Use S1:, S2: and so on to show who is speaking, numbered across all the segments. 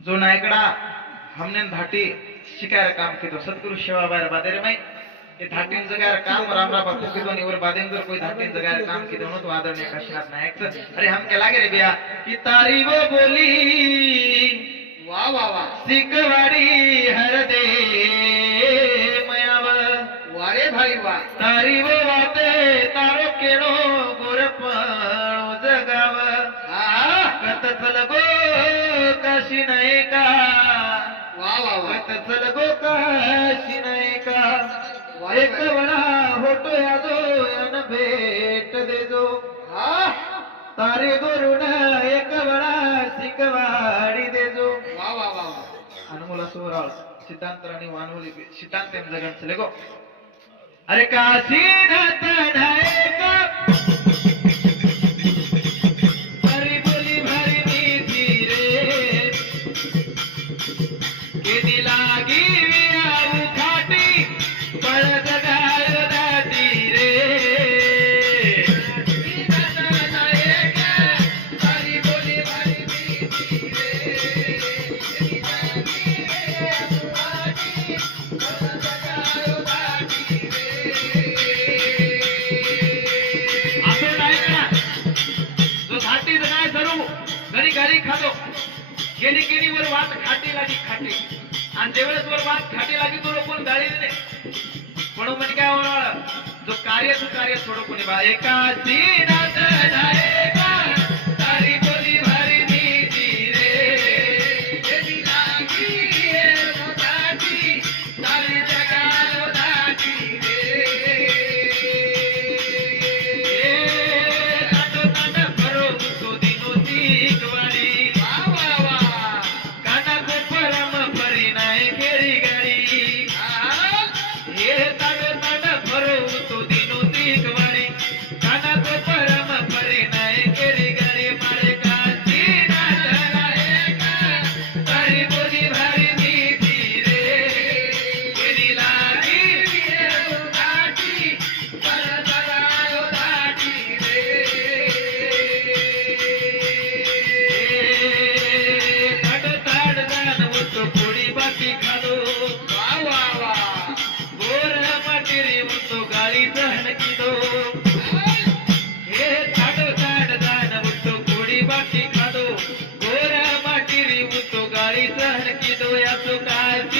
S1: जो नायकडा हमने धाटी शिकायला काम की तो सतगुरु सेवा बाहेर बादेर माई. ते धाटीन जगायला काम रामरा बापू किदो निवर बादेन जर कोई धाटीन जगायला काम की दोनों तो आदरणीय काशीनाथ नायक अरे हम हमके लागे रे बिया. की तारी वो बोली
S2: वा वा वा.
S1: सिकवाडी हर दे मयाव
S2: वारे भाई वा.
S1: तारी वो वाते तारो केळो गोरपणो जगाव
S2: हा
S1: कत चल काशी तारे गुरुण एक वडा शिकवाडी देजो.
S2: जो वा वा वा. अनुमोला
S1: सोहराळ सिद्धांत आणि वानवली सिद्धांत जगन चले गो. अरे काशीनाथ गेली गेली वर वाट खाटी लागी खाटी. आणि जेवढेच वर वाट खाटी लागी तो कोण गाडी नाही. म्हणून म्हणजे काय होणार? जो कार्य तो कार्य सोडू कोणी बा एका सीनात सहन किदो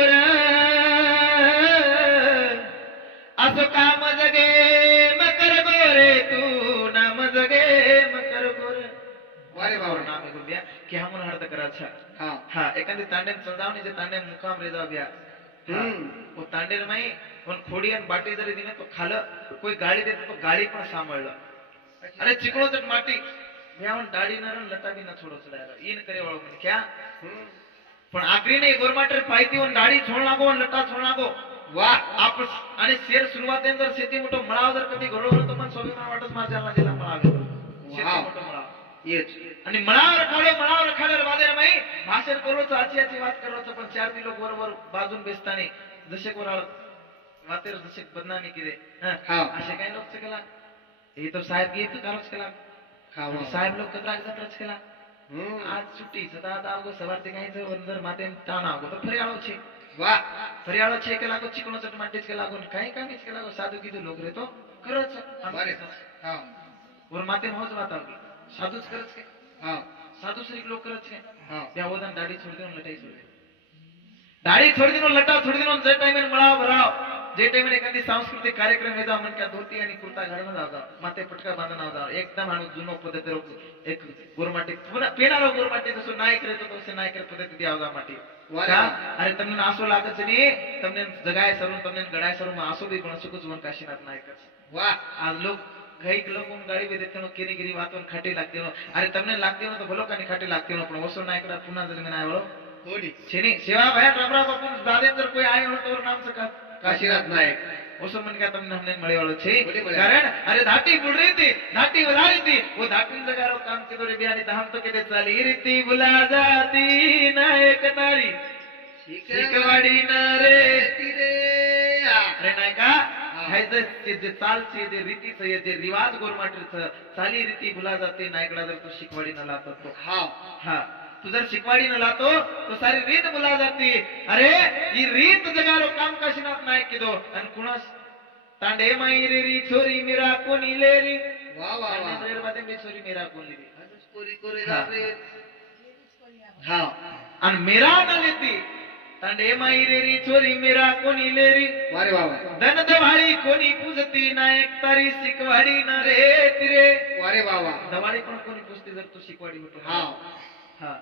S1: ಕರಾಚ વાળો ક્યાં પણ આકરીને ગોરમાટર પાઈતી ઓન દાડી છોડ લટા છોડ નાખો
S2: વાહ
S1: આપ અને શેર શરૂઆત અંદર સેતી મોટો મળાવદર કદી ઘોડો તો મન સોબી મારા વાટસ માર
S2: येच
S1: आणि मनावर खाले मनावर खाले बाजार माई भाषण करोच आची आची बात करोच पण चार लोक बरोबर बाजून बेसताने जसे कोणाला वातेर जसे बदनामी केले. असे काही लोक केला. हे तर साहेब घेत कालच केला. साहेब लोक कचरा कचराच केला. आज सुट्टी सदा आता अगो सवारते काही जर माते ताण अगो तर फरी आलो छे.
S2: वा.
S1: फरी आलो छे केला गो चिकनो चट मांडीच केला गो काही कामीच केला साधू
S2: किती लोक
S1: रे तो. खरंच और माते मौज वातावली साधूच करत काय
S2: हा
S1: साधू लोक करत छे
S2: हां
S1: व्यवधान दाढ़ी छोड़ देन लटाई छोड़ दे दाढ़ी छोड़ देन लटा छोड़ देन जे टाइम मळा भराव जे टाइम एखादी सांस्कृतिक कार्यक्रम येता मन धोती आणि कुर्ता घालून जाता माथे पटका बांधून आवता एकदम आणि जुनो पद्धती रोक एक गोरमाटी पुन्हा पेनारो गोरमाटी नायक रे तो
S2: नायक
S1: पद्धती दी आवता माटी अरे तमने आसो लागत छे तमने जगाय सरून तमने गडाय सरून आसो भी पण सुकुच मन काशीनाथ नायक
S2: वा
S1: आज लोग ગઈ લોકો ગાળી બી દેતનો કેરી કેરી વાતો ખાટી લાગતી અરે તમને લાગતી હોય તો ભલો કાની ખાટી લાગતી હોય પણ ઓસો નાયક પુના દરમિયાન આવ્યો
S2: કોની?
S1: છેની સેવા ભાઈ રાબરા બાપુ દાદેન્દ્ર કોઈ આવ્યો તો નામ સકા
S2: કાશીનાથ નાયક.
S1: ઓસો મન કે તમને હમને મળી વાળો છે. કારણ અરે ધાટી બોલ રહી હતી ધાટી વધારી હતી. ઓ ધાટી જગારો કામ કે દોરે બિહારી ધામ તો કે ચાલી રીતિ ભુલા જાતી નાયક તારી. શીખવાડી ન રે. चे जे चालचे जे रीतीच हे जे रिवाज गोरमाटीच चाली रीती भुला जाते नायकडा जर तो शिकवाडी न लातो तो
S2: हा.
S1: हा. तू जर शिकवाडी न लातो तो सारी रीत भुला जाते अरे ही रीत जगालो काम कशी नात नाही किदो? आणि कुणास? तांडे माई रे री छोरी मिरा कोणी लेरी?
S2: वा
S1: वा वा. मी छोरी मिरा कोणी लेरी कोरी
S2: कोरी हा.
S1: आणि मेरा न लेती तंडे रेरी छोरी मेरा कोणी लेरी?
S2: वारे वा
S1: धन दवाळी कोणी पूजती नायक तारी शिकवाडी न रे तिरे.
S2: वारे वा
S1: दवाळी पण कोणी पुजते जर तू शिकवाडी होतो.
S2: हा.
S1: हा.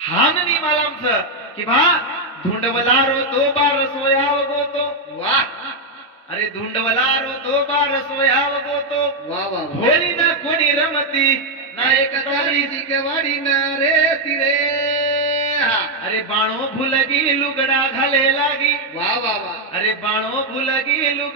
S1: हान मला आमचं कि बा धुंडवला रो तो बार सोया वगोतो
S2: वा.
S1: अरे धुंडवला रो तो बार सोया
S2: वगोतो वा वा
S1: होळी ना कोणी रमती नायक तारी
S2: शिकवाडी न रे
S1: અરે બાણો ભૂલગી લુગડા ઘાલે લાગી.
S2: વાહ વાહ વાહ.
S1: અરે બાણો ભૂલગી લુગડા